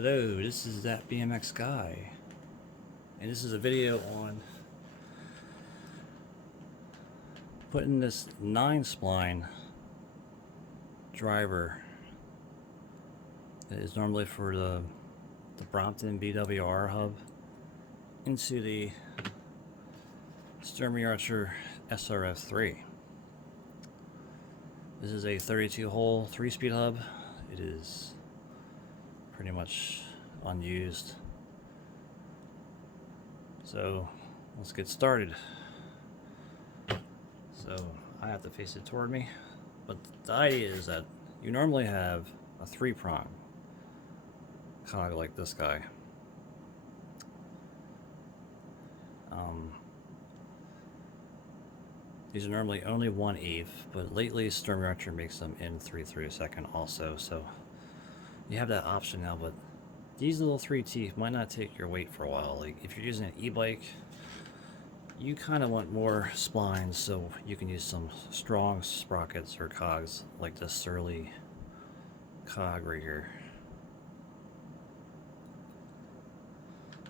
Hello, this is that BMX guy, and this is a video on putting this 9-spline driver that is normally for the Brompton BWR hub into the Sturmey Archer SRF3. This is a 32-hole 3-speed hub. It is pretty much unused. So let's get started. So I have to face it toward me, but the idea is that you normally have a 3-prong cog like this guy. These are normally only 1/8, but lately Sturmey Archer makes them in 3/32 also, so you have that option now. But these little 3 teeth might not take your weight for a while. Like if you're using an e-bike, you kind of want more splines, so you can use some strong sprockets or cogs like this Surly cog right here.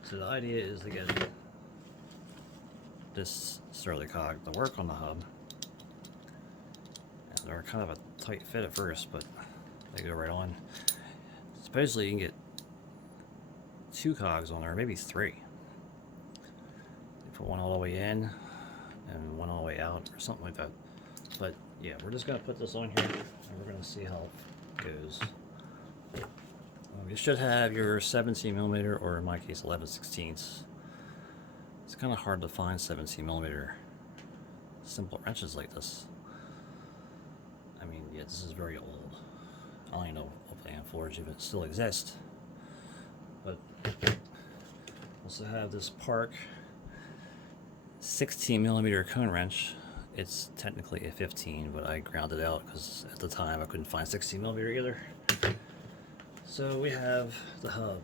So the idea is to get this Surly cog to work on the hub. And they're kind of a tight fit at first, but they go right on. Supposedly you can get 2 cogs on there, maybe 3. You put one all the way in and one all the way out or something like that. But yeah, we're just going to put this on here and we're going to see how it goes. You should have your 17mm, or in my case 11/16. It's kind of hard to find 17mm simple wrenches like this. I mean, yeah, this is very old. I don't even know if they Forge if it still exists. But also have this Park 16mm cone wrench. It's technically a 15, but I ground it out because at the time I couldn't find 16mm either. So we have the hub.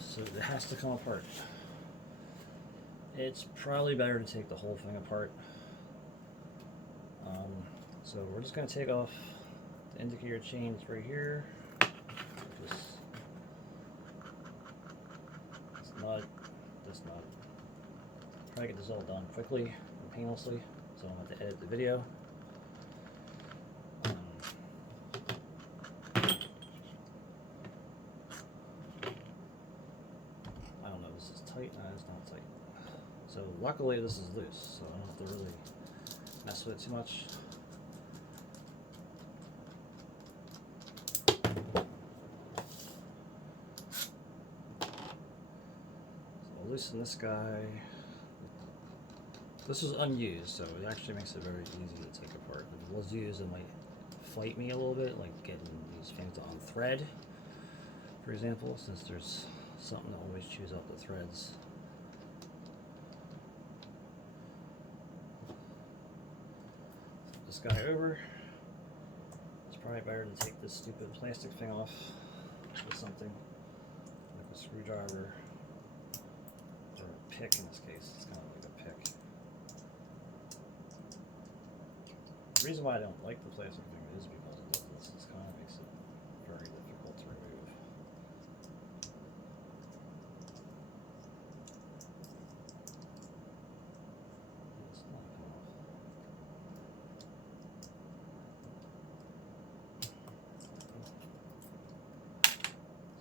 So it has to come apart. It's probably better to take the whole thing apart. So we're just going to take off the indicator chains right here. Just this nut, this nut. Try to get this all done quickly and painlessly, so I don't have to edit the video. I don't know, this is tight. No, it's not tight. So luckily this is loose, so I don't have to really mess with it too much. So I'll loosen this guy. This is unused, so it actually makes it very easy to take apart. If it was used, it might fight me a little bit, like getting these things to unthread, for example, since there's something that always chews out the threads. This guy over. It's probably better to take this stupid plastic thing off with something like a screwdriver or a pick. In this case, it's kind of like a pick. The reason why I don't like the plastic thing is because of this. This kind of makes it very difficult to remove. It's not coming off.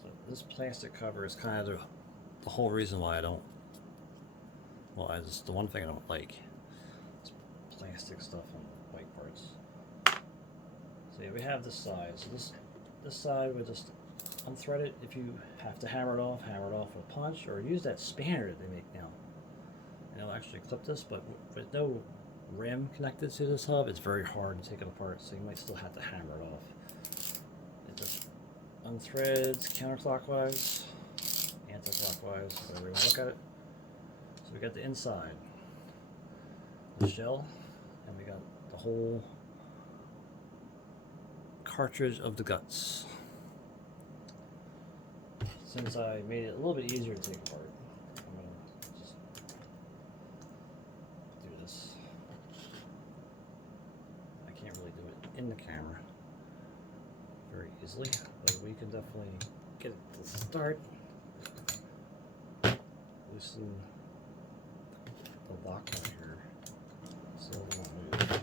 So this plastic cover is kind of the whole reason why I don't. Well, the one thing I don't like is plastic stuff on bike parts. So yeah, we have this side. So this side we just unthread it. If you have to hammer it off with a punch, or use that spanner that they make now. And it'll actually clip this, but with no rim connected to this hub, it's very hard to take it apart. So you might still have to hammer it off. It just unthreads counterclockwise, anti-clockwise, whatever you want to look at it. So we got the inside, the shell, and we got the whole cartridge of the guts. Since I made it a little bit easier to take apart, I'm going to just do this. I can't really do it in the camera very easily, but we can definitely get it to start. loosen the lock right here so it won't move.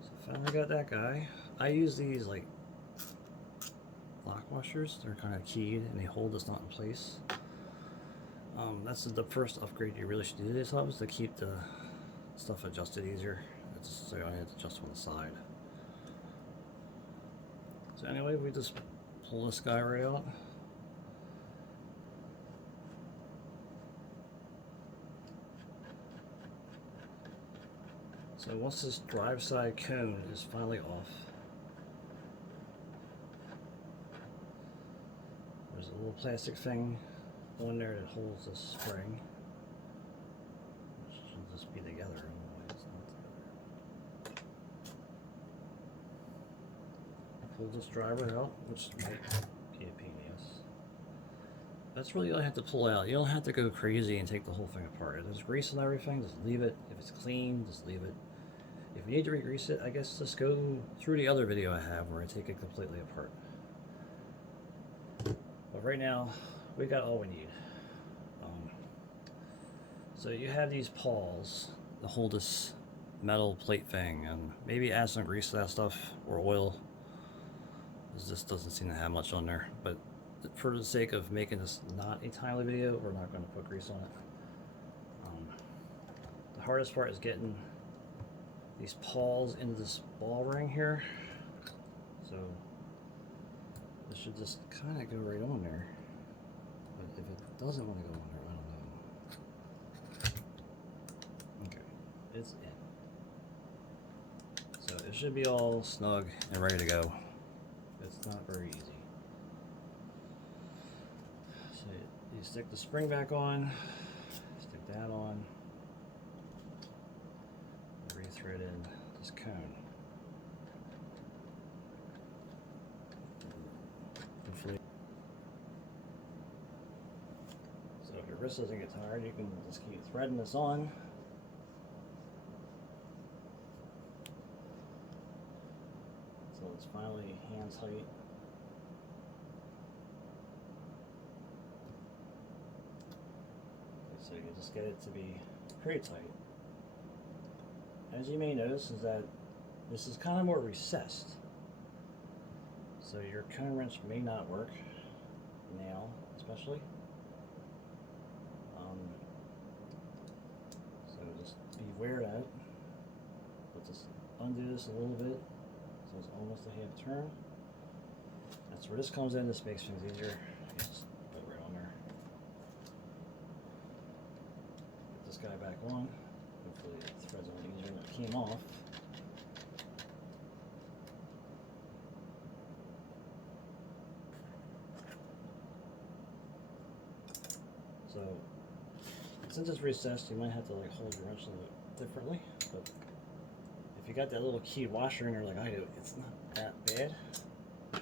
So finally got that guy. I use these like lock washers. They're kind of keyed and they hold this knot in place. That's the first upgrade you really should do. This helps to keep the stuff adjusted easier. So I had to adjust on the side. So anyway, we just pull this guy right out. So once this drive side cone is finally off, there's a little plastic thing on there that holds the spring. It should just be together. It's not together. Pull this driver out, which might be a pain in the ass. That's really all I have to pull out. You don't have to go crazy and take the whole thing apart. If there's grease and everything, just leave it. If it's clean, just leave it. If you need to re-grease it, I guess just go through the other video I have where I take it completely apart. But right now, we got all we need. So you have these pawls to hold this metal plate thing, and maybe add some grease to that stuff or oil. This doesn't seem to have much on there, but for the sake of making this not a timely video, we're not going to put grease on it. The hardest part is getting these pawls into this ball ring here. So this should just kind of go right on there. But if it doesn't want to go on there, I don't know. Okay, it's in. So it should be all snug and ready to go. It's not very easy. So you stick the spring back on, stick that on, and re-thread in this cone. Hopefully. So if your wrist doesn't get tired, you can just keep threading this on. So it's finally hand tight. So you just get it to be pretty tight. As you may notice is that this is kind of more recessed. So your cone wrench may not work now, especially. So just beware of that. But just undo this a little bit. So it's almost a half turn. That's where this comes in. This makes things easier. You just put it right on there. Get this guy back on. Hopefully the threads are easier than it came off. So since it's recessed, you might have to like hold your wrench a little bit differently. But if you got that little keyed washer in there like I do, it's not that bad.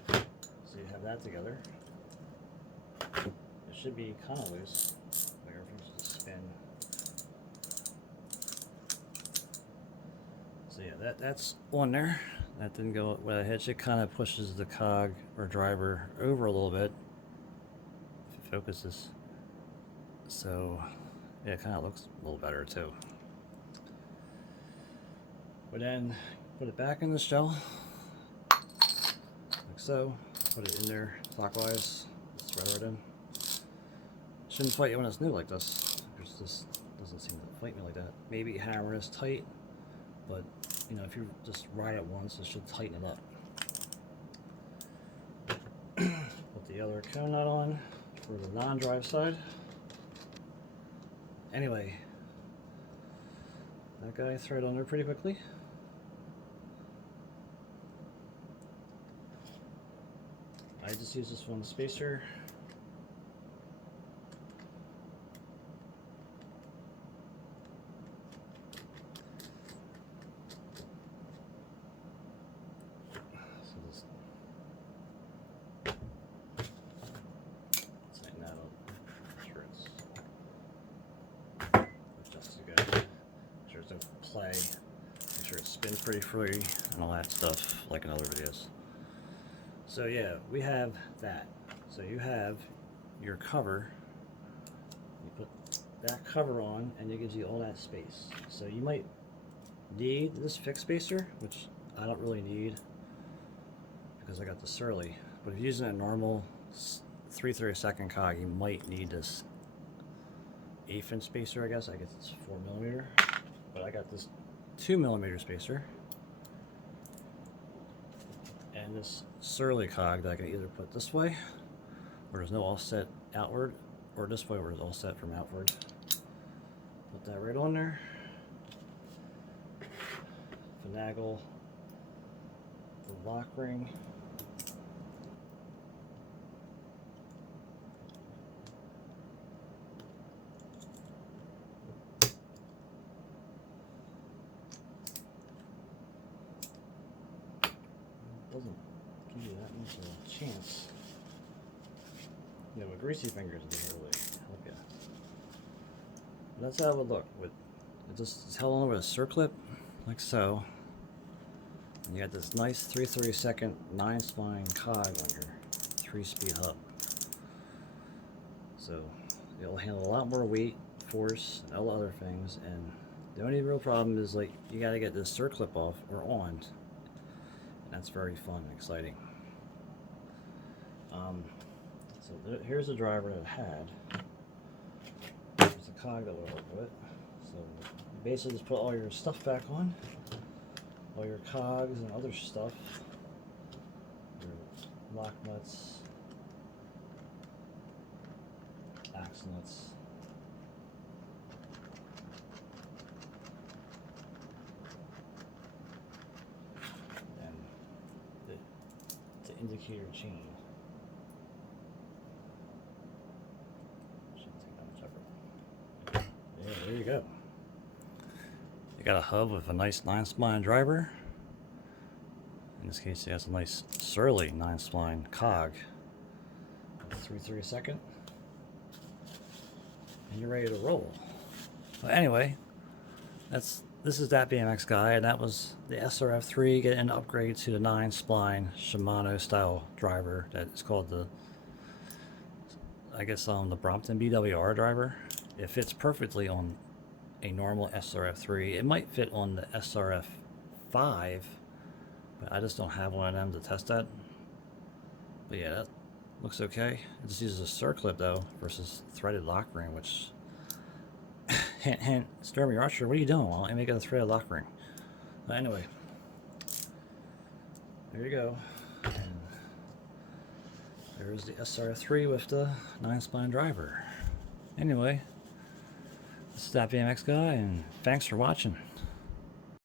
So you have that together. It should be kind of loose. Like everything should just spin. So yeah, that's on there. That didn't go with a hitch. It kind of pushes the cog or driver over a little bit. If it focuses. So yeah, it kind of looks a little better too. But then put it back in the shell, like so. Put it in there clockwise, thread right in. Shouldn't fight you when it's new like this, because this doesn't seem to fight me like that. Maybe hammer is tight, but you know, if you just ride it once, it should tighten it up. Put the other cone nut on for the non-drive side. Anyway, that guy thread on there pretty quickly. I just use this one spacer. So just tighten that up. Make sure it's adjusted good. Make sure it's no play. Make sure it spins pretty free and all that stuff like in other videos. So yeah, we have that. So you have your cover, you put that cover on and it gives you all that space. So you might need this fixed spacer, which I don't really need because I got the Surly. But if you're using a normal 3/32 cog, you might need this 1/8 inch spacer, I guess. I guess it's 4mm. But I got this 2mm spacer. And this Surly cog that I can either put this way, where there's no offset outward, or this way where it's offset from outward. Put that right on there. Finagle the lock ring. Doesn't give you that much of a chance. You know, with greasy fingers it doesn't really help you. But that's how it would look. With it's held on with a circlip, like so. And you got this nice 3/32 9-spline cog on your 3-speed hub. So it'll handle a lot more weight, force, and all other things. And the only real problem is, like, you got to get this circlip off or on. And that's very fun and exciting. So here's the driver that had. There's a cog that would work with it. So you basically just put all your stuff back on. All your cogs and other stuff. Your lock nuts. Axle nuts. And the indicator chain. Yeah, there you go. You got a hub with a nice 9-spline driver. In this case, it has a nice Surly 9-spline cog. 3/32. And you're ready to roll. But anyway, this is that BMX guy, and that was the SRF3 getting an upgrade to the 9-spline Shimano style driver that is called the, I guess, the Brompton BWR driver. It fits perfectly on a normal SRF3. It might fit on the SRF5, but I just don't have one of them to test that. But yeah, that looks okay. It just uses a circlip though versus threaded lock ring, which hint hint, Sturmey Archer, what are you doing? Why don't you make it a threaded lock ring? But anyway, there you go. And there's the SRF3 with the 9-spline driver. Anyway, this is that BMX guy, and thanks for watching.